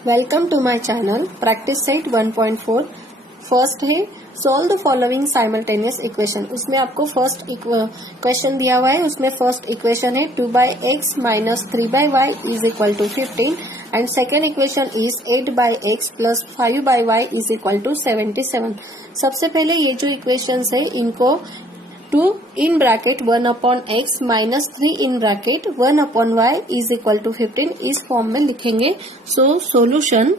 Welcome to my channel practice set 1.4। First है solve the following simultaneous equation. उसमें आपको first question दिया हुआ है। उसमें फर्स्ट इक्वेशन है 2/x minus 3/y is equal to 15 and second equation is 8/x plus 5/y is equal to 77। सबसे पहले ये जो इक्वेशंस है इनको 2 in bracket 1/x minus 3 in bracket 1/y is equal to 15 इस फॉर्म में लिखेंगे। सो सोल्यूशन,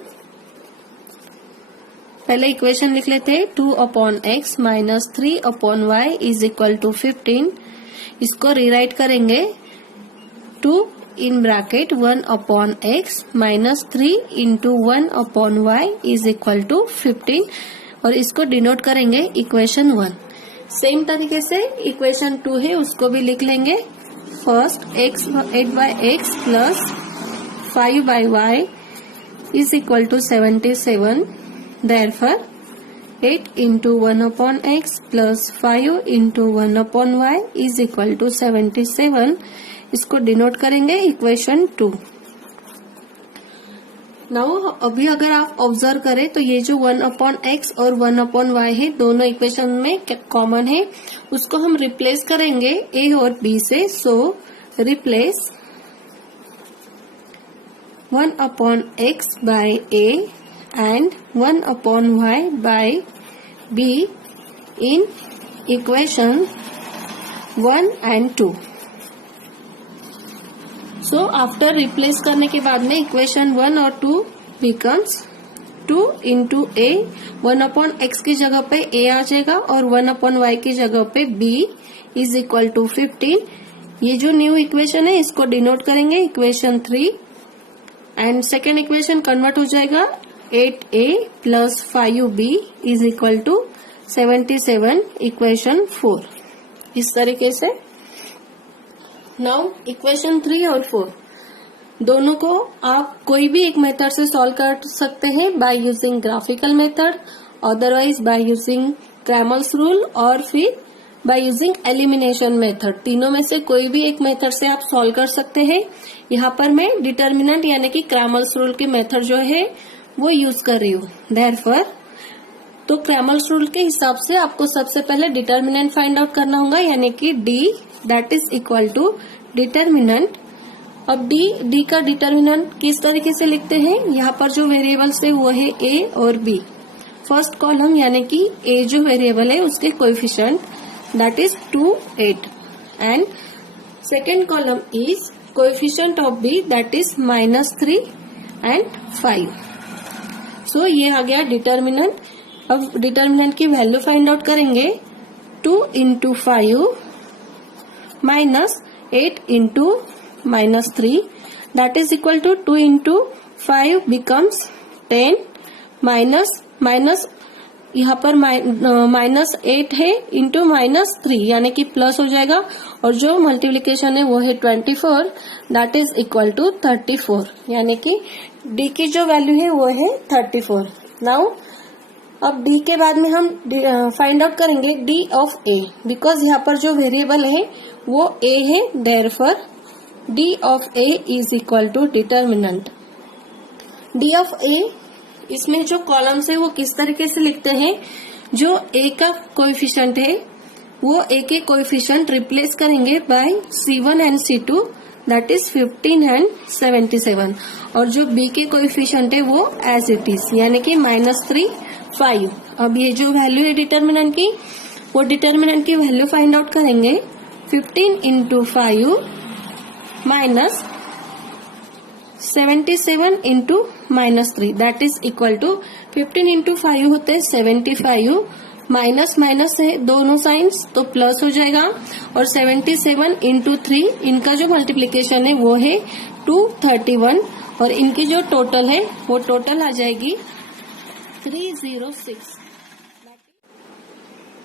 पहले इक्वेशन लिख लेते हैं 2/x minus 3/y is equal to 15। इसको रीराइट करेंगे 2 in bracket 1/x minus 3 into 1/y is equal to 15 और इसको डिनोट करेंगे इक्वेशन 1। सेम तरीके से इक्वेशन 2 है उसको भी लिख लेंगे। First 8/x plus 5/y is equal to 77। Therefore 8 into 1/x plus 5 into 1/y is equal to 77। इसको डिनोट करेंगे इक्वेशन 2। नाउ अभी अगर आप ऑब्जर्व करें तो ये जो 1/x और 1/y है दोनों इक्वेशन में कॉमन है, उसको हम रिप्लेस करेंगे a और b से। So replace 1/x by a and 1/y by b in equation 1 and 2। So after replace करने के बाद में इक्वेशन 1 और 2 बिकम्स 2 into a, 1/x की जगह पे a आ जाएगा और 1/y की जगह पे b इज इक्वल टू 15। ये जो न्यू इक्वेशन है इसको डिनोट करेंगे equation 3 and second equation convert हो जाएगा 8a plus 5b is equal to 77 equation 4। इस तरीके से नाउ इक्वेशन 3 और 4 दोनों को आप कोई भी एक मेथड से सॉल्व कर सकते हैं by using graphical method, otherwise by using Cramer's rule और फिर बाय यूजिंग एलिमिनेशन मेथड। तीनों में से कोई भी एक मेथड से आप सॉल्व कर सकते हैं। यहाँ पर मैं डिटर्मिनेंट यानी कि क्रैमर्स रूल की मेथड जो है वो यूज कर रही हूँ। देयरफॉर तो क्रैमर्स रूल के हिसाब से आपको सबसे पहले डिटर्मिनेंट फाइंड आउट करना होगा यानी कि d that is equal to determinant. अब d का डिटर्मिनेंट किस तरीके से लिखते हैं, यहाँ पर जो वेरिएबल्स है वो है a और b। फर्स्ट कॉलम यानी कि a जो वेरिएबल है उसके coefficient that is 2, 8 and second column is coefficient of b that is -3 and 5। सो ये आ गया डिटर्मिनेंट। अब डिटर्मिनेंट की वैल्यू फाइंड आउट करेंगे 2 into 5 minus 8 into -3 that is equal to 2 into 5 becomes 10 minus यहाँ पर -8 है इंटू -3 यानी कि प्लस हो जाएगा और जो मल्टीप्लीकेशन है वो है 24 दैट इज इक्वल टू 34 यानी कि d की जो वैल्यू है वो है 34। नाउ अब d के बाद में हम फाइंड आउट करेंगे d ऑफ a बिकॉज यहाँ पर जो वेरिएबल है वो a है। Therefore d of a is equal to determinant d of a। इसमें जो कॉलम्स है वो किस तरीके से लिखते हैं, जो a का कोएफिशिएंट है वो a के कोएफिशिएंट रिप्लेस करेंगे by c1 and c2 that is 15 and 77 और जो b के कोएफिशिएंट है वो एज इट इज यानी कि -3, 5। अब ये जो वैल्यू है डिटर्मिनेंट की वो डिटर्मिनेंट की वैल्यू फाइंड आउट करेंगे 15 into 5 minus 77 into -3 that is equal to 15 into 5 होते हैं 75 माइनस माइनस है दोनों साइंस तो प्लस हो जाएगा और 77 into 3 इनका जो मल्टीप्लीकेशन है वो है 231 और इनकी जो टोटल है वो टोटल आ जाएगी 306।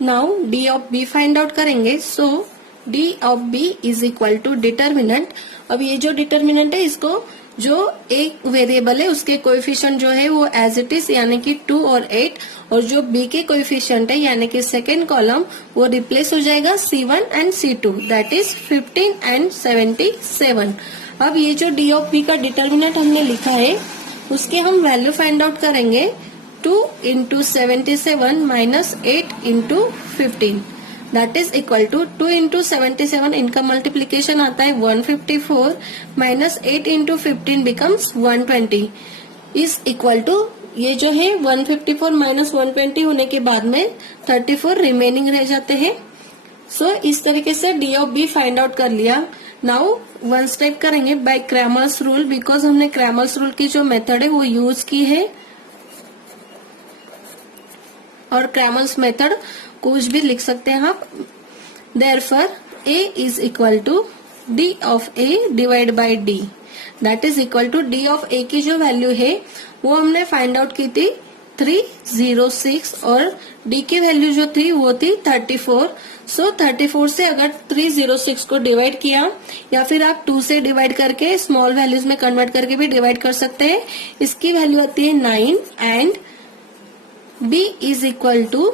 Now d of b find out करेंगे। So d of b is equal to determinant. अब ये जो डिटर्मिनेंट है इसको जो एक वेरिएबल है उसके कोएफिशिएंट जो है वो एज इट इज यानी कि 2 और 8 और जो b के कोएफिशिएंट है यानी कि सेकेंड कॉलम वो रिप्लेस हो जाएगा c1 and c2 that is 15 and 77। अब ये जो d ऑफ b का डिटर्मिनेंट हमने लिखा है उसके हम वैल्यू फाइंड आउट करेंगे 2 into 77 minus 8 into 15 that is equal to 2 into 77 इनका मल्टीप्लीकेशन आता है 154 minus 8 into 15 becomes 120 is equal to ये जो है 154 माइनस 120 होने के बाद में 34 रिमेनिंग रह जाते हैं। सो इस तरीके से D of B find out कर लिया। नाउ वन स्टेप करेंगे बाय क्रैमर्स रूल, बिकॉज हमने क्रैमर्स रूल की जो मेथड है वो यूज की है और क्रैमर्स मेथड कुछ भी लिख सकते हैं आप। Therefore a is equal to d of a divide by d that is equal to d of a की जो वैल्यू है वो हमने फाइंड आउट की थी 306 और d की वैल्यू जो थी वो थी 34। सो 34 से अगर 306 को डिवाइड किया या फिर आप 2 से डिवाइड करके स्मॉल वैल्यूज में कन्वर्ट करके भी डिवाइड कर सकते हैं। इसकी वैल्यू आती है 9 and b is equal to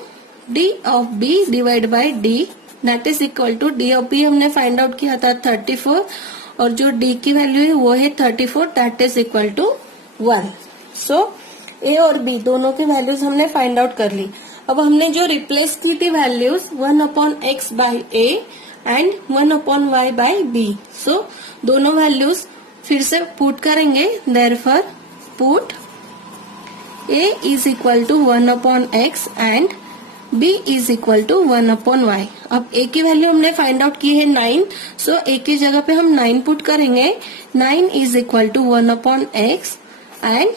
d of b divide by d that is equal to d of b हमने फाइंड आउट किया था 34 और जो d की वैल्यू है वो है 34 that is equal to 1। So a और b दोनों की वैल्यूज हमने फाइंड आउट कर ली। अब हमने जो रिप्लेस की थी values 1/x by a and 1/y by b। So दोनों वैल्यूज फिर से पुट करेंगे। Therefore put a is equal to 1/x and b is equal to 1/y। अब a की वैल्यू हमने फाइंड आउट की है 9, सो a की जगह पे हम 9 पुट करेंगे। 9 is equal to 1/x and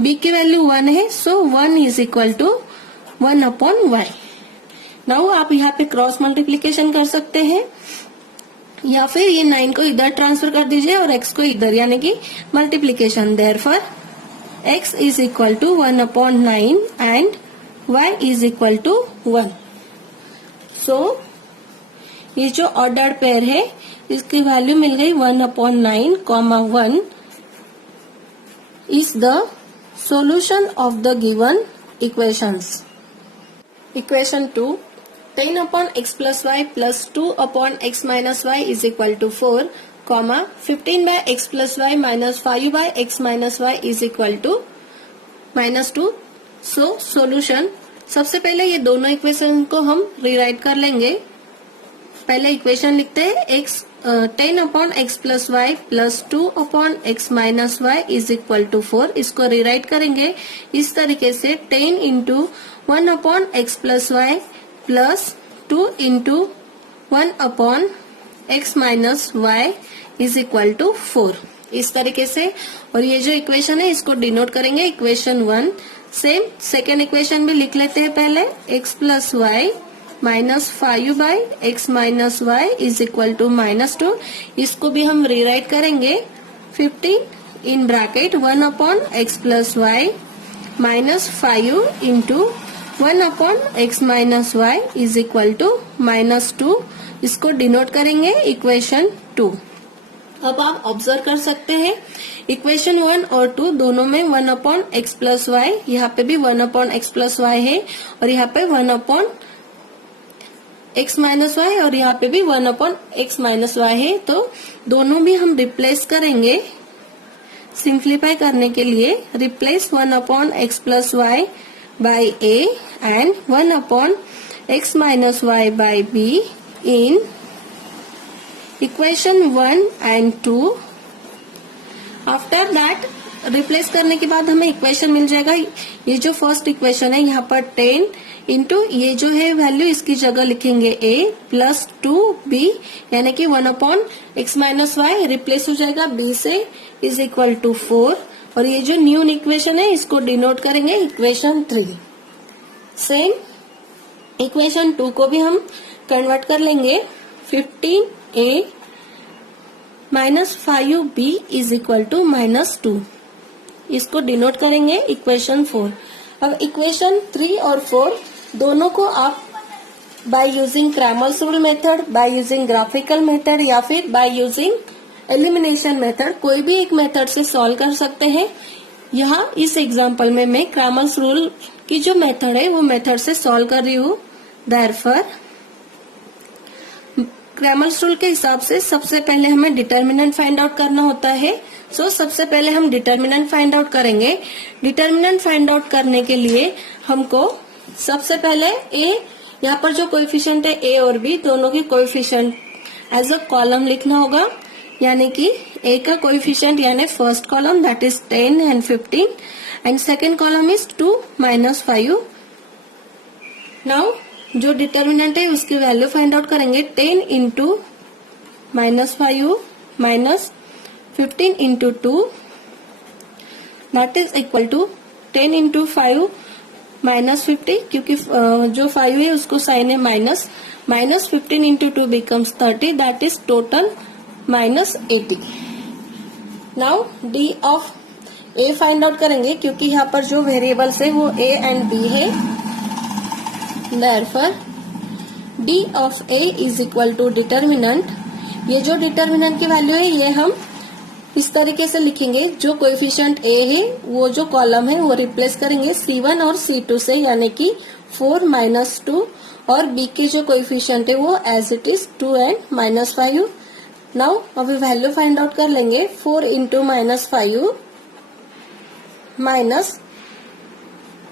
b की वैल्यू 1 है, so 1 is equal to 1/y। Now आप यहाँ पे क्रॉस मल्टीप्लीकेशन कर सकते हैं या फिर ये 9 को इधर ट्रांसफर कर दीजिए और x को इधर, यानी कि multiplication. Therefore x is equal to 1/9 and y is equal to 1। So ये जो ऑर्डर्ड पेयर है इसकी वैल्यू मिल गई 1/9, 1 is the solution of the given equations. Equation 2, 10/x plus y plus 2/x minus y is equal to 4, 15/x plus y minus 5/x minus y is equal to -2. So solution, सबसे पहले ये दोनों equation को हम rewrite कर लेंगे। पहले equation लिखते हैं 10/x plus y plus 2/x minus y is equal to 4। इसको रीराइट करेंगे इस तरीके से 10 into 1/x plus y plus 2 into 1/x minus y is equal to 4 इस तरीके से। और ये जो इक्वेशन है इसको डिनोट करेंगे इक्वेशन 1। सेम सेकेंड इक्वेशन भी लिख लेते हैं पहले, x plus y minus 5/x minus Y is equal to -2। इसको भी हम रीराइट करेंगे 15 in bracket 1/x plus Y minus 5 into 1/x minus Y is equal to -2। इसको डिनोट करेंगे इक्वेशन 2। अब आप ऑब्जर्व कर सकते हैं इक्वेशन 1 और 2 दोनों में 1/x प्लस वाई, यहाँ पे भी 1/x प्लस वाई है और यहाँ पे 1/x माइनस वाई और यहाँ पे भी 1/x माइनस वाई है। तो दोनों भी हम रिप्लेस करेंगे सिंप्लीफाई करने के लिए। Replace 1/x plus Y by a and 1/x minus Y by b in equation 1 and 2। After that replace करने के बाद हमें इक्वेशन मिल जाएगा। ये जो फर्स्ट इक्वेशन है यहाँ पर 10 इंटू ये जो है वैल्यू इसकी जगह लिखेंगे a प्लस 2b यानी कि 1/x माइनस वाई रिप्लेस हो जाएगा b से इज इक्वल टू 4। और ये जो न्यू इक्वेशन है इसको डिनोट करेंगे इक्वेशन 3। सेम इक्वेशन 2 को भी हम कन्वर्ट कर लेंगे 15a minus 5b is equal to -2। इसको डिनोट करेंगे इक्वेशन 4। अब इक्वेशन 3 और 4 दोनों को आप by using Cramer's rule method, by using graphical method या फिर बाय यूजिंग एलिमिनेशन मेथड, कोई भी एक मेथड से सॉल्व कर सकते हैं। यहाँ इस एग्जांपल में मैं क्रैमर्स रूल की जो मेथड है वो मेथड से सॉल्व कर रही हूँ। देयरफॉर क्रैमर्स रूल के हिसाब से सबसे पहले हमें डिटर्मिनेंट फाइंड आउट करना होता है। सो सबसे पहले हम डिटर्मिनेंट फाइंड आउट करेंगे। डिटर्मिनेंट फाइंड आउट करने के लिए हमको सबसे पहले ए, यहाँ पर जो कोएफिशिएंट है ए और बी दोनों के कोएफिशिएंट एज अ कॉलम लिखना होगा, यानी कि ए का कोएफिशिएंट यानी first column that is 10 and 15 and second column is 2 - 5। Now जो डिटर्मिनेंट है उसकी वैल्यू फाइंड आउट करेंगे। 10 into -5 minus 15 into 2 that is equal to 10 into 5 -50, क्योंकि जो 5 है उसको साइन है minus 15 into 2 becomes 30 that is total -80। Now D of A find out करेंगे, क्योंकि यहाँ पर जो वेरिएबल्स है वो ए एंड बी है। Therefore, D of A is equal to determinant. ये जो डिटर्मिनेंट की वैल्यू है ये हम इस तरीके से लिखेंगे, जो कोएफिशिएंट A है वो जो कॉलम है वो रिप्लेस करेंगे C1 और C2 से, यानी कि 4 - 2, और B के जो कोएफिशिएंट है वो as it is 2 and -5। Now अभी वैल्यू फाइंड आउट कर लेंगे। 4 into -5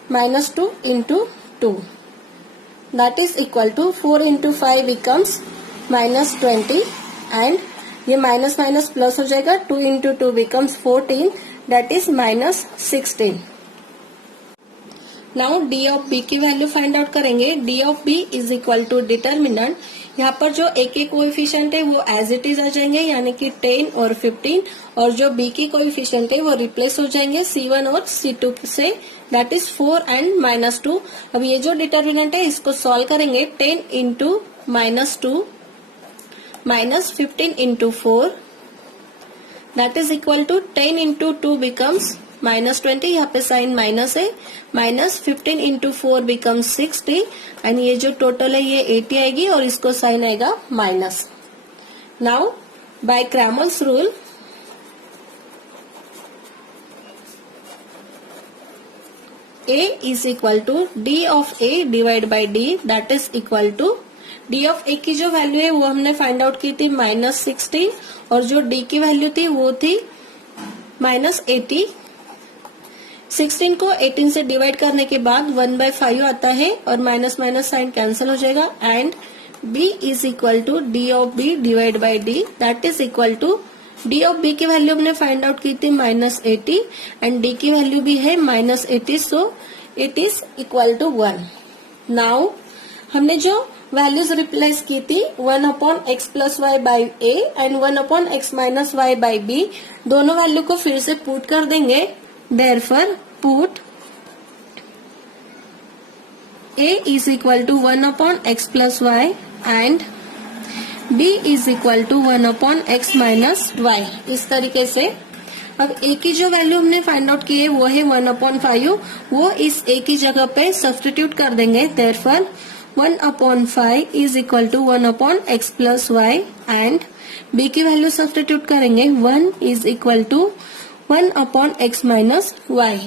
minus 2 into 2 that is equal to 4 into 5 becomes -20 and ये माइनस माइनस प्लस हो जाएगा। 2 into 2 becomes 14 that is -16। Now D of B की वैल्यू फाइंड आउट करेंगे। D of B is equal to determinant. यहाँ पर जो ए के coefficient है वो एज इट इज आ जाएंगे, यानी कि 10 और 15, और जो बी की कोएफिशिएंट है वो रिप्लेस हो जाएंगे C1 और C2 से, दैट इज 4 एंड -2। अब ये जो डिटर्मिनेंट है इसको सॉल्व करेंगे। 10 into -2 minus 15 into 4 that is equal to 10 into 2 becomes -20, यहाँ पे साइन माइनस है, माइनस 15 इंटू 4 बिकम्स 60 एंड ये जो टोटल है ये 80 आएगी और इसको साइन आएगा minus. Now by Cramer's rule A is equal to D of A divide by D that is equal to D of A की जो वैल्यू है वो हमने फाइंड आउट की थी -16 और जो D की वैल्यू थी वो थी -80। 16 को 18 से डिवाइड करने के बाद 1/5 आता है और माइनस माइनस साइन कैंसिल हो जाएगा and B is equal to D of B divide by D that is equal to D of B की वैल्यू हमने फाइंड आउट की थी -80 एंड D की वैल्यू भी है -80, so it is equal to 1। Now हमने जो वैल्यूज रिप्लेस की थी 1/x + y by a and 1/x - y by b, दोनों वैल्यू को फिर से पुट कर देंगे। Therefore, put a is equal to 1/x + y and b is equal to 1/x - y। इस तरीके से अब a की जो वैल्यू हमने फाइंड आउट की है वो है 1/5, वो इस a की जगह पे सब्स्टिट्यूट कर देंगे। Therefore, 1/5 is equal to 1/x + y and b की वैल्यू सब्स्टिट्यूट करेंगे। 1 is equal to 1/x - y।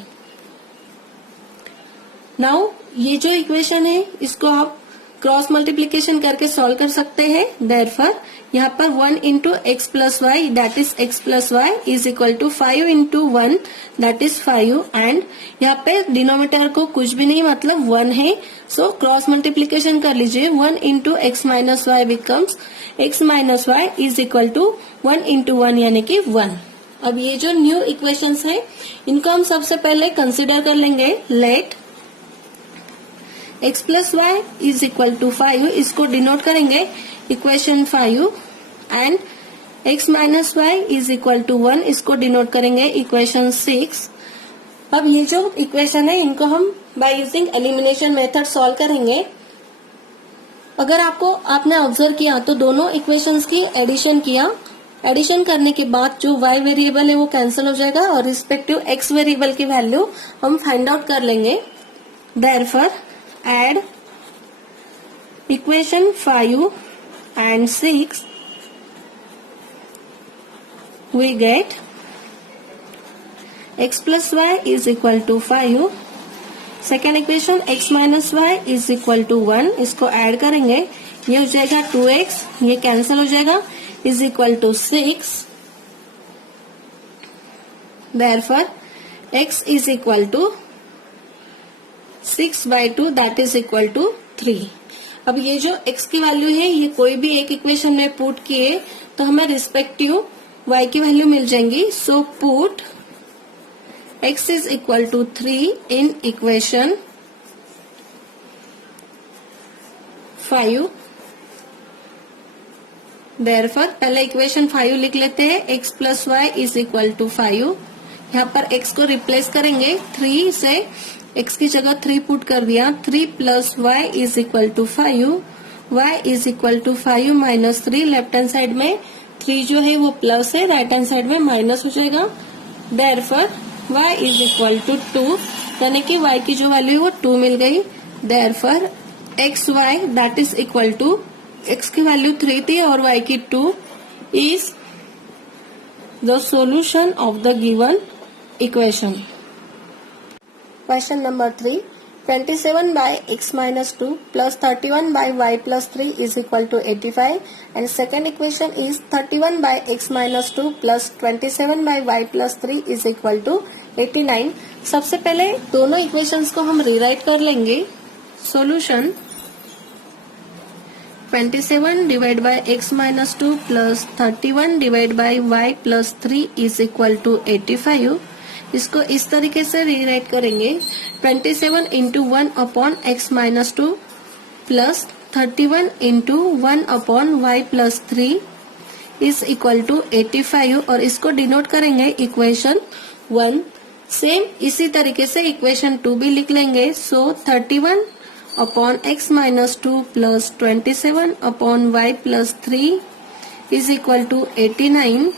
Now ये जो इक्वेशन है इसको आप क्रॉस मल्टीप्लीकेशन करके सॉल्व कर सकते हैं। Therefore, यहाँ पर 1 into x + y that is x + y is equal to 5 into 1 that is 5 and यहाँ पे डिनोमिनेटर को कुछ भी नहीं मतलब 1 है, सो क्रॉस मल्टीप्लीकेशन कर लीजिए। 1 into x - y becomes x - y is equal to 1 into 1 यानी कि 1। अब ये जो न्यू इक्वेशंस है इनको हम सबसे पहले कंसिडर कर लेंगे। Let x + y is equal to 5, इसको डिनोट करेंगे equation 5 and x - y is equal to 1, इसको डिनोट करेंगे इक्वेशन 6। अब ये जो इक्वेशन है इनको हम by using elimination method solve करेंगे। अगर आपने ऑब्जर्व किया तो दोनों इक्वेशंस की एडिशन किया, एडिशन करने के बाद जो y वेरिएबल है वो कैंसिल हो जाएगा और रिस्पेक्टिव x वेरिएबल की वैल्यू हम फाइंड आउट कर लेंगे। Therefore, add equation 5 and 6, we get x + y is equal to 5 second equation x minus Y is equal to 1, इसको ऐड करेंगे, ये हो जाएगा 2x, ये कैंसिल हो जाएगा, is equal to 6। Therefore x is equal to 6/2 that is equal to 3। अब ये जो x की वैल्यू है ये कोई भी एक इक्वेशन में पुट किए तो हमें रिस्पेक्टिव y की वैल्यू मिल जाएंगी। So put x is equal to 3 in equation 5। Therefore पहले इक्वेशन 5 लिख लेते हैं, x plus y is equal to 5। यहाँ पर x को रिप्लेस करेंगे, 3 से x की जगह 3 पुट कर दिया, 3 plus y is equal to 5, y is equal to 5 minus 3, left hand side में 3 जो है वो प्लस है, राइट हैंड साइड में माइनस हो जाएगा। Therefore y is equal to 2, यानी कि y की जो वैल्यू है वो 2 मिल गई। Therefore x y that is equal to, x की वैल्यू 3 थी और y की 2 is the solution of the given equation. Question number 3, 27 by x minus 2 plus 31 by y plus 3 is equal to 85, and second equation is 31 by x minus 2 plus 27 by y plus 3 is equal to 89। सबसे पहले दोनों equations को हम rewrite कर लेंगे। Solution 27 divide by x minus 2 plus 31 divide by y plus 3 is equal to 85। इसको इस तरीके से रीराइट करेंगे, 27 into 1 upon x minus 2 plus 31 into 1 upon y plus 3 is equal to 85, और इसको डिनोट करेंगे इक्वेशन 1। सेम इसी तरीके से इक्वेशन 2 भी लिख लेंगे। So 31 upon x minus 2 plus 27 upon y plus 3 is equal to 89।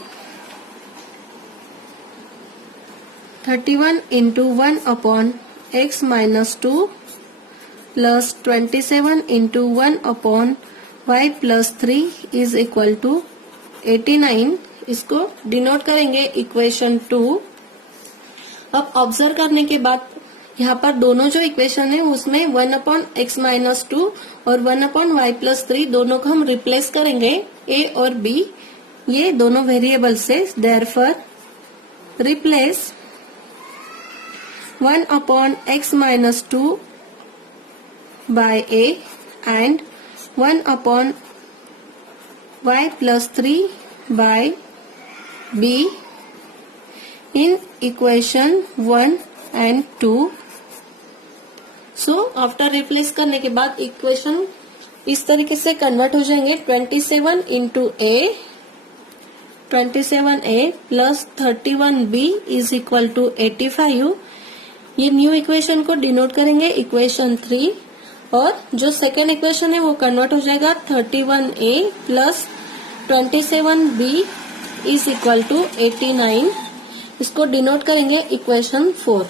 31 into 1 upon x minus 2 plus 27 into 1 upon y plus 3 is equal to 89। इसको डिनोट करेंगे इक्वेशन 2। अब ऑब्जर्व करने के बाद यहाँ पर दोनों जो इक्वेशन है उसमें 1 अपॉन एक्स माइनस 2 और 1 अपॉन वाई प्लस 3 दोनों को हम रिप्लेस करेंगे, a और b, ये दोनों वेरिएबल से। Therefore replace 1 upon x minus 2 by a and 1 upon y plus 3 by b in equation 1 and 2। So after replace करने के बाद इक्वेशन इस तरीके से कन्वर्ट हो जाएंगे, 27 into a 27a plus 31b is equal to 85। ये न्यू इक्वेशन को डिनोट करेंगे इक्वेशन 3, और जो सेकेंड इक्वेशन है वो कन्वर्ट हो जाएगा 31a plus 27b is equal to 89। इसको डिनोट करेंगे इक्वेशन 4।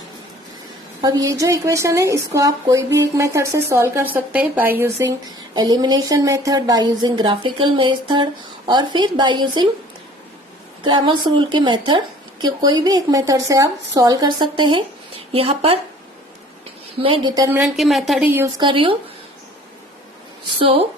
अब ये जो इक्वेशन है इसको आप कोई भी एक मेथड से सॉल्व कर सकते हैं, by using elimination method, by using graphical method, और फिर बाय यूजिंग क्रैमर्स रूल के मेथड, कोई भी एक मेथड से आप सॉल्व कर सकते हैं। यहाँ पर मैं डिटर्मिनेंट के मेथड ही यूज कर रही हूँ। सो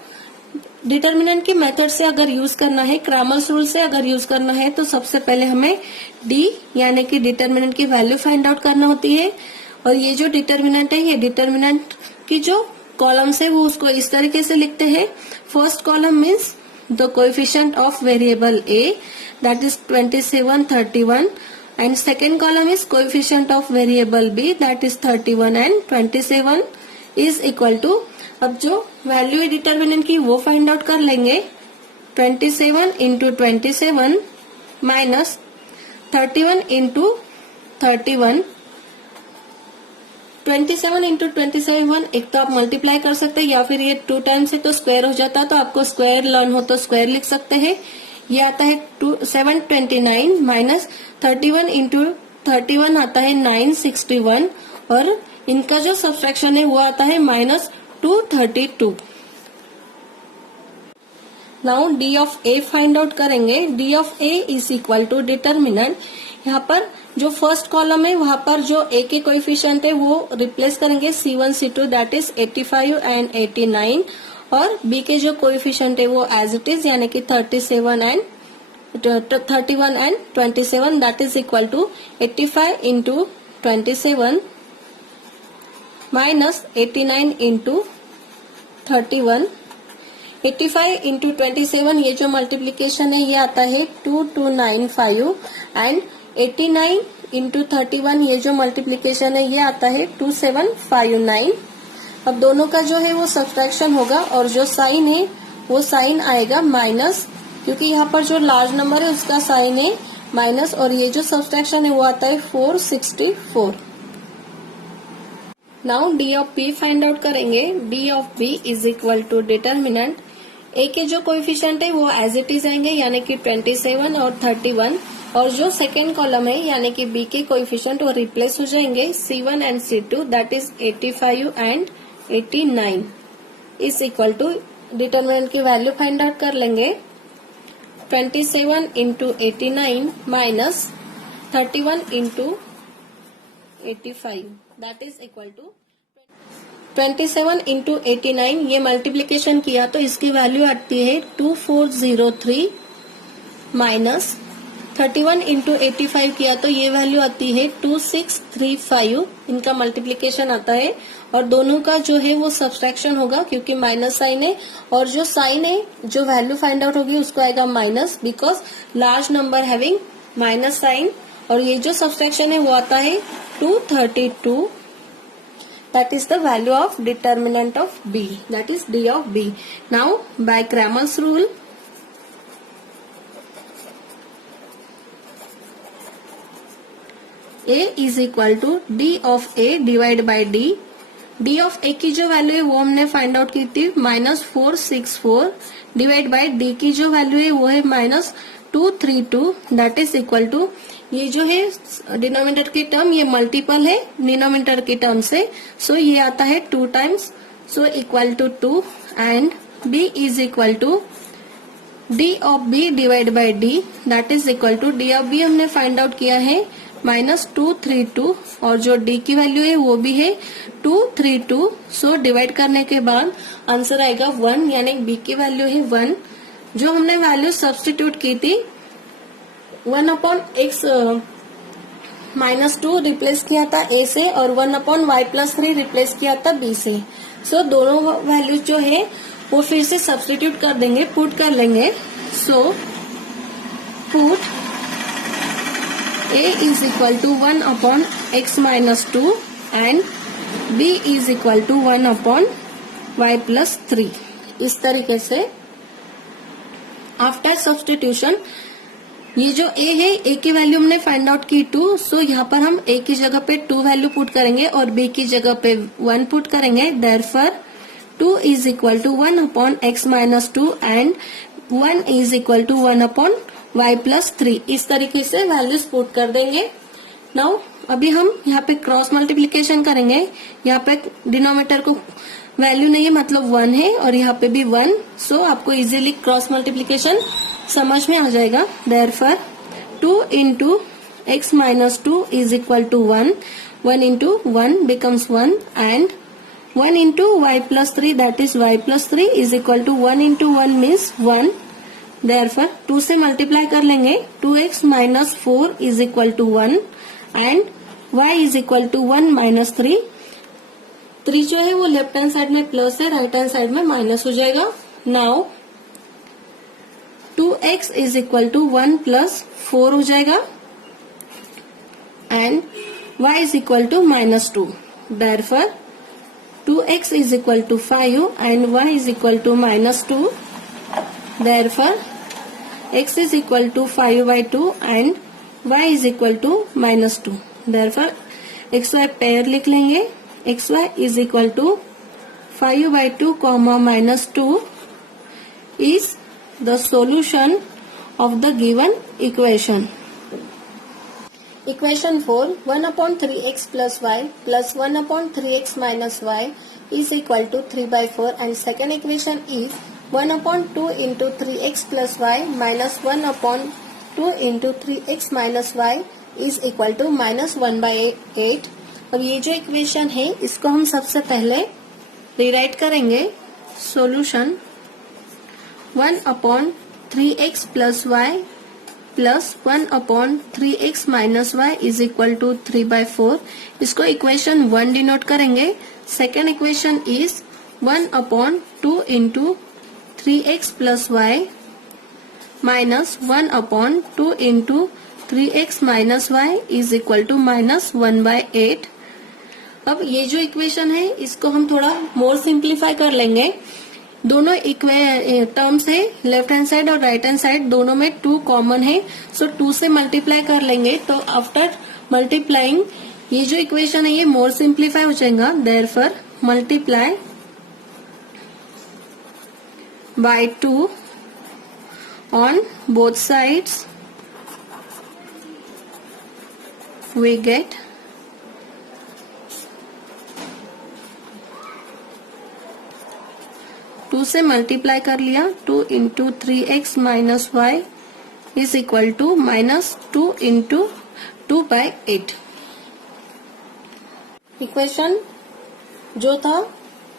डिटर्मिनेंट के मेथड से अगर यूज करना है, क्रैमर्स रूल से अगर यूज करना है, तो सबसे पहले हमें डी यानी कि डिटर्मिनेंट की वैल्यू फाइंड आउट करना होती है। और ये जो डिटर्मिनेंट है, ये डिटर्मिनेंट की जो कॉलम्स है वो उसको इस तरीके से लिखते हैं। First column means the coefficient of variable a that is 27, 31, and second column is coefficient of variable b that is 31 and 27 is equal to, अब जो वैल्यू है डिटर्मिनेंट की वो फाइंड आउट कर लेंगे, 27 इंटू 27 माइनस 31 इंटू 31। 27 इंटू 27 एक तो आप मल्टीप्लाई कर सकते हैं, या फिर ये 2 टाइम्स है तो स्क्वायर हो जाता है, तो आपको स्क्वायर लर्न हो तो स्क्वायर लिख सकते हैं। ये आता है 729 माइनस 31 इंटू 31 आता है 961, और इनका जो सब्सट्रैक्शन है वो आता है -232। Now D of A find out करेंगे. D of A is equal to determinant. यहाँ पर जो फर्स्ट कॉलम है वहां पर जो ए के कोएफिशिएंट है वो रिप्लेस करेंगे C1 C2 that is 85 and 89 और बी के जो कोएफिशिएंट है वो एज इट इज यानी कि 31 and 27 that is equal to 85 into 27 minus 89 into 31. 85 into 27 ये जो मल्टीप्लीकेशन है ये आता है 2295 एंड 89 इंटू 31 ये जो मल्टीप्लीकेशन है ये आता है 2759. अब दोनों का जो है वो सब्ट्रैक्शन होगा और जो साइन है वो साइन आएगा माइनस, क्योंकि यहाँ पर जो लार्ज नंबर है उसका साइन है माइनस और ये जो सब्ट्रैक्शन है वो आता है 464. Now D of B find out करेंगे. D of B is equal to determinant. A के जो कोएफिशिएंट है वो एज इट इज आएंगे यानी कि 27 और 31 और जो सेकेंड कॉलम है यानी कि बी के कोएफिशिएंट वो रिप्लेस हो जाएंगे C1 and C2 that is 85 and 89 is equal to determinant की वैल्यू फाइंड आउट कर लेंगे. 27 into 89 minus 31 into 85 that is equal to 27 into 89. ये मल्टीप्लीकेशन किया तो इसकी वैल्यू आती है 2403 माइनस 31 इंटू 85 किया तो ये वैल्यू आती है 2635. इनका मल्टीप्लीकेशन आता है और दोनों का जो है वो सब्ट्रैक्शन होगा क्योंकि माइनस साइन है और जो साइन है जो वैल्यू फाइंड आउट होगी उसको आएगा minus because large number having minus sign और ये जो सब्ट्रैक्शन है वो आता है 232. That is the value of determinant of B. That is D of B. Now, by Cramer's rule, A is equal to D of A divided by D. D of A की जो value है वो हमने find out की थी -464 divide by D की जो value है वो है -232 दैट इज इक्वल टू ये जो है डिनोमिनेटर की टर्म ये मल्टीपल है डिनोमिनेटर की टर्म से सो ये आता है 2 times so equal to 2 and B is equal to D of B divide by D that is equal to D of B हमने फाइंड आउट किया है -232 और जो D की वैल्यू है वो भी है 232 सो डिवाइड करने के बाद आंसर आएगा 1 यानी B की वैल्यू है 1. जो हमने वैल्यू सब्स्टिट्यूट की थी 1/x -2 रिप्लेस किया था A से और 1/y+3 रिप्लेस किया था B से. सो दोनों वैल्यू जो है वो फिर से सब्स्टिट्यूट कर देंगे पुट कर लेंगे. So put A is equal to 1/x-2 and B is equal to 1/y+3. इस तरीके से आफ्टर सब्स्टिट्यूशन ये जो A है A की वैल्यू हमने फाइंड आउट की 2 सो यहाँ पर हम A की जगह पे 2 वैल्यू पुट करेंगे और B की जगह पे 1 पुट करेंगे. Therefore 2 is equal to 1/x-2 and 1 is equal to 1/y+3. इस तरीके से वैल्यूज पुट कर देंगे. नाउ अभी हम यहाँ पे क्रॉस मल्टीप्लीकेशन करेंगे. यहाँ पे डिनोमिनेटर को वैल्यू नहीं है मतलब 1 है और यहाँ पे भी 1 सो आपको इजीली क्रॉस मल्टीप्लीकेशन समझ में आ जाएगा. Therefore 2 into x-2 is equal to 1 1 into 1 becomes 1 and 1 into y+3 that is y+3 is equal to 1 into 1 means 1. Therefore 2 से मल्टीप्लाई कर लेंगे 2x-4 is equal to 1 and y is equal to 1 - 3. 3 जो है वो लेफ्ट हैंड साइड में plus है right hand side में minus हो जाएगा. Now 2x is equal to 1 + 4 हो जाएगा and y is equal to -2. Therefore 2x is equal to 5 and y is equal to -2. Therefore x is equal to 5/2 and y is equal to -2. Therefore xy pair लिख लेंगे. xy is equal to 5/2, -2 is the solution of the given equation. Equation 4 1/3x plus y plus 1/3x minus y is equal to 3/4 and second equation is 1/2 into 3x plus Y minus 1/2 into 3x minus Y is equal to -1/8। अब ये जो equation है इसको हम सबसे पहले rewrite करेंगे। Solution 1/3x plus y plus 1/3x minus Y is equal to 3/4। इसको इक्वेशन 1 डिनोट करेंगे। Second equation is 1/2 into 3x plus Y minus 1/2 into 3x minus Y is equal to -1/8। अब ये जो इक्वेशन है इसको हम थोड़ा मोर सिंप्लीफाई कर लेंगे। दोनों टर्म्स है, लेफ्ट हैंड साइड और राइट हैंड साइड दोनों में 2 कॉमन है, सो 2 से मल्टीप्लाई कर लेंगे। तो आफ्टर मल्टीप्लाइंग ये जो इक्वेशन है ये मोर सिंप्लीफाई हो जाएगा। Therefore multiply by 2 on both sides we get 2 से मल्टीप्लाई कर लिया 2 into 3x minus Y is equal to -2 into 2/8। Equation जो था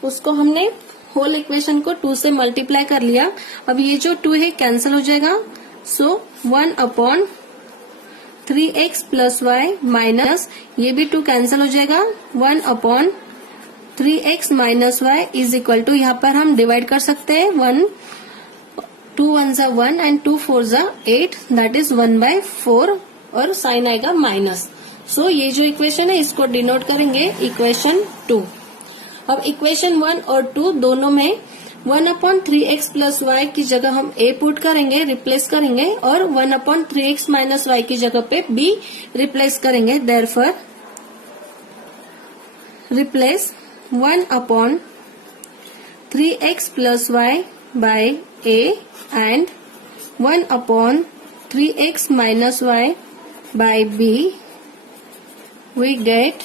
उसको हमने होल इक्वेशन को 2 से मल्टीप्लाई कर लिया। अब ये जो 2 है कैंसिल हो जाएगा। सो 1/3x प्लस वाई माइनस ये भी 2 कैंसिल हो जाएगा। 1/3x minus Y is equal to यहाँ पर हम डिवाइड कर सकते हैं 2 1 1 एंड 2 4 8 दैट इज 1/4 और साइन आएगा माइनस। सो ये जो इक्वेशन है इसको डिनोट करेंगे इक्वेशन 2। अब इक्वेशन 1 और 2 दोनों में 1/3x प्लस वाई की जगह हम a पुट करेंगे, रिप्लेस करेंगे और 1/3x माइनस वाई की जगह पे b रिप्लेस करेंगे। Therefore replace 1/3x plus y by a and 1/3x minus y by b we get.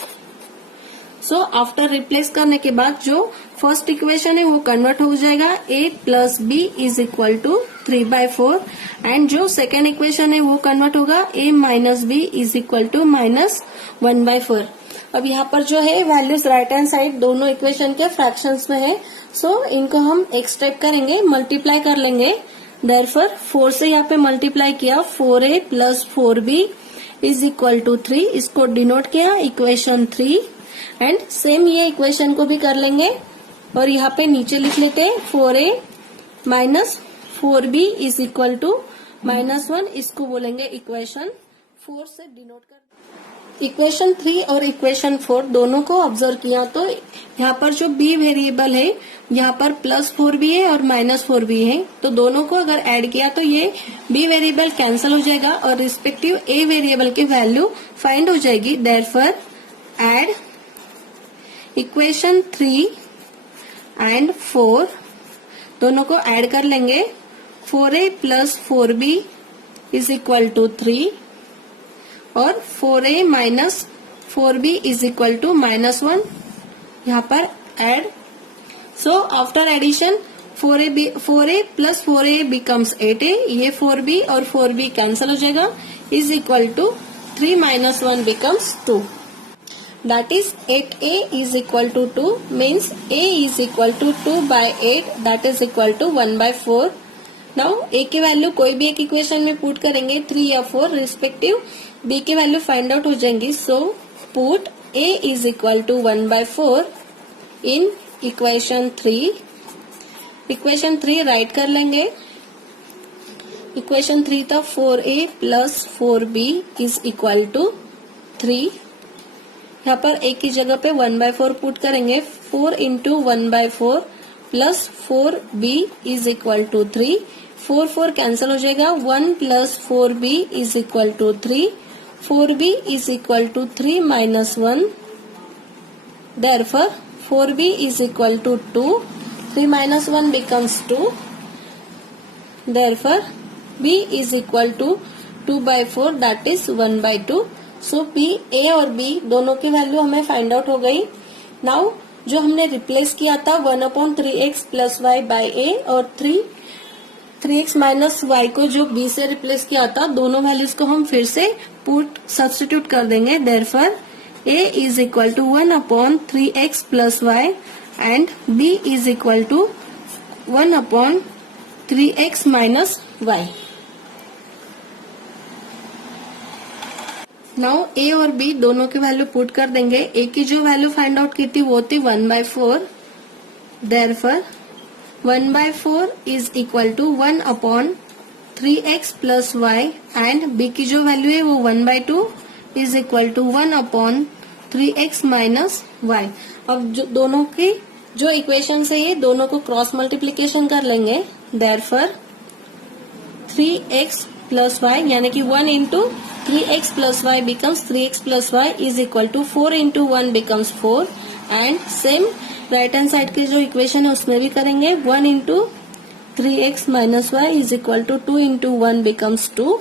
So after replace करने के बाद जो फर्स्ट इक्वेशन है वो कन्वर्ट हो जाएगा a plus b is equal to 3/4 and जो सेकेंड इक्वेशन है वो कन्वर्ट होगा a minus b is equal to -1/4। अब यहाँ पर जो है वैल्यूज राइट हैंड साइड दोनों इक्वेशन के फ्रैक्शंस में है, सो इनको हम एक्सट्रैक्ट करेंगे, मल्टीप्लाई कर लेंगे। देयरफॉर 4 से यहाँ पे मल्टीप्लाई किया 4a plus 4b is equal to 3, इसको डिनोट किया इक्वेशन 3 एंड सेम ये इक्वेशन को भी कर लेंगे और यहाँ पे नीचे लिख लेते हैं 4a minus 4b is equal to -1, इसको बोलेंगे इक्वेशन 4 से डिनोट कर। इक्वेशन 3 और इक्वेशन 4 दोनों को ऑब्जर्व किया तो यहाँ पर जो b वेरिएबल है यहाँ पर +4b है और -4b है, तो दोनों को अगर ऐड किया तो ये b वेरिएबल कैंसिल हो जाएगा और रिस्पेक्टिव a वेरिएबल की वैल्यू फाइंड हो जाएगी। देयरफॉर ऐड इक्वेशन 3 एंड 4 दोनों को ऐड कर लेंगे। 4a plus 4b is equal to 3 और 4a minus 4b is equal to -1 यहाँ पर add. So after addition 4a plus 4a becomes 8a, ये 4b और 4b कैंसिल हो जाएगा is equal to 3 - 1 becomes 2। That is 8a is equal to 2 means a is equal to 2/8 that is equal to 1/4। Now a की value कोई भी एक equation में put करेंगे 3 या 4 रिस्पेक्टिव b की वैल्यू फाइंड आउट हो जाएंगी। So put a is equal to 1/4 in equation 3। Equation 3 right कर लेंगे। इक्वेशन 3 था 4a plus 4b is equal to 3। यहाँ पर a की जगह पे 1/4 पुट करेंगे। 4 into 1/4 plus 4b is equal to 3। 4 cancel हो जाएगा। 1 plus 4b is equal to 3। 4b is equal to 3 - 1। Therefore 4b is equal to 2। 3 - 1 becomes 2। Therefore b is equal to 2/4 that is 1/2। So b a और b दोनों की value हमें find out हो गई। Now जो हमने रिप्लेस किया था 1/3x प्लस वाई बाई ए और 3x माइनस वाई को जो b से रिप्लेस किया था, दोनों वैल्यूज को हम फिर से पुट सब्स्टिट्यूट कर देंगे। Therefore a is equal to 1/3x plus y and b is equal to 1/3x minus y. Now a और b दोनों की वैल्यू पुट कर देंगे। a की जो वैल्यू फाइंड आउट की थी वो थी 1/4। Therefore 1/4 is equal to 1/3x plus y and b की जो वैल्यू है वो 1/2 is equal to 1/3x minus y. अब जो दोनों की जो इक्वेशन है ये दोनों को क्रॉस मल्टीप्लीकेशन कर लेंगे। देयरफॉर 3x प्लस वाई यानी कि 1 into 3x plus y becomes 3x plus y is equal to 4 into 1 becomes 4 and same right hand side की जो इक्वेशन है उसमें भी करेंगे। 1 into 3x minus Y is equal to 2 into 1 becomes 2।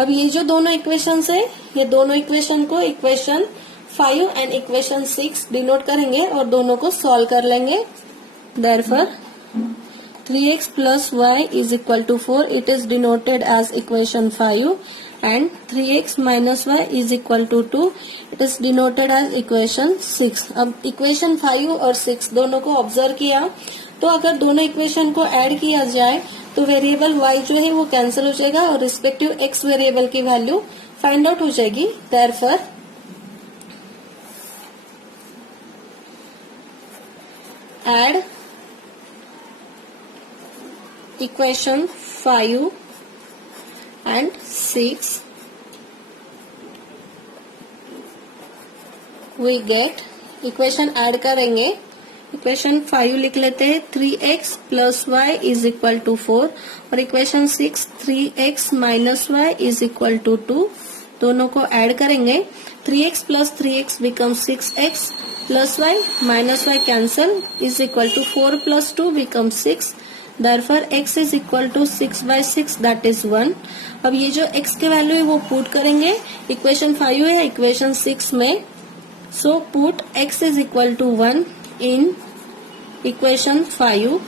अब ये जो दोनों इक्वेशन है ये दोनों इक्वेशन को इक्वेशन 5 एंड इक्वेशन 6 डिनोट करेंगे और दोनों को सॉल्व कर लेंगे। Therefore 3x plus y is equal to 4. It is denoted as equation 5 and 3x minus y is equal to 2. It is denoted as equation 6. अब equation 5 और 6 दोनों को ऑब्जर्व किया तो अगर दोनों इक्वेशन को ऐड किया जाए तो वेरिएबल y जो है वो कैंसिल हो जाएगा और रिस्पेक्टिव x वेरिएबल की वैल्यू फाइंड आउट हो जाएगी। Therefore add equation 5 and 6 we get equation add करेंगे। इक्वेशन 5 लिख लेते हैं 3x plus y is equal to 4 और equation 6 3x minus Y is equal to 2। दोनों को ऐड करेंगे। 3x plus 3x becomes 6x plus Y minus y cancel is equal to 4 plus 2 becomes 6। Therefore x is equal to 6/6 that is 1। अब ये जो x के value है वो put करेंगे इक्वेशन 5 है इक्वेशन 6 में। So put x is equal to 1 in equation 5।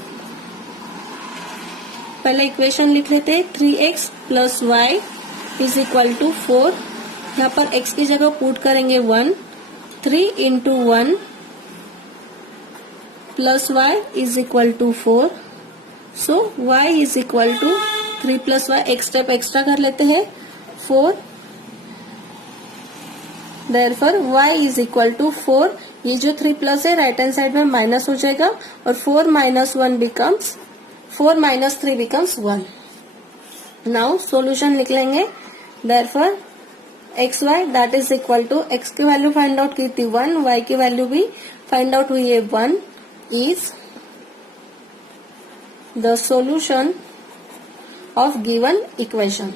पहले इक्वेशन लिख लेते हैं 3x plus y is equal to 4। यहाँ पर x की जगह पुट करेंगे 1। 3 into 1 plus y is equal to 4। So y is equal to 3 plus y एक स्टेप एक्स्ट्रा कर लेते हैं 4। Therefore y is equal to 4। ये जो 3 प्लस है राइट हैंड साइड में माइनस हो जाएगा और 4 minus 1 becomes 4 minus 3 becomes 1। Now solution लिख लेंगे। Therefore x y that is equal to x की वैल्यू फाइंड आउट की थी 1, y की वैल्यू भी फाइंड आउट हुई है 1 is the solution of given equation।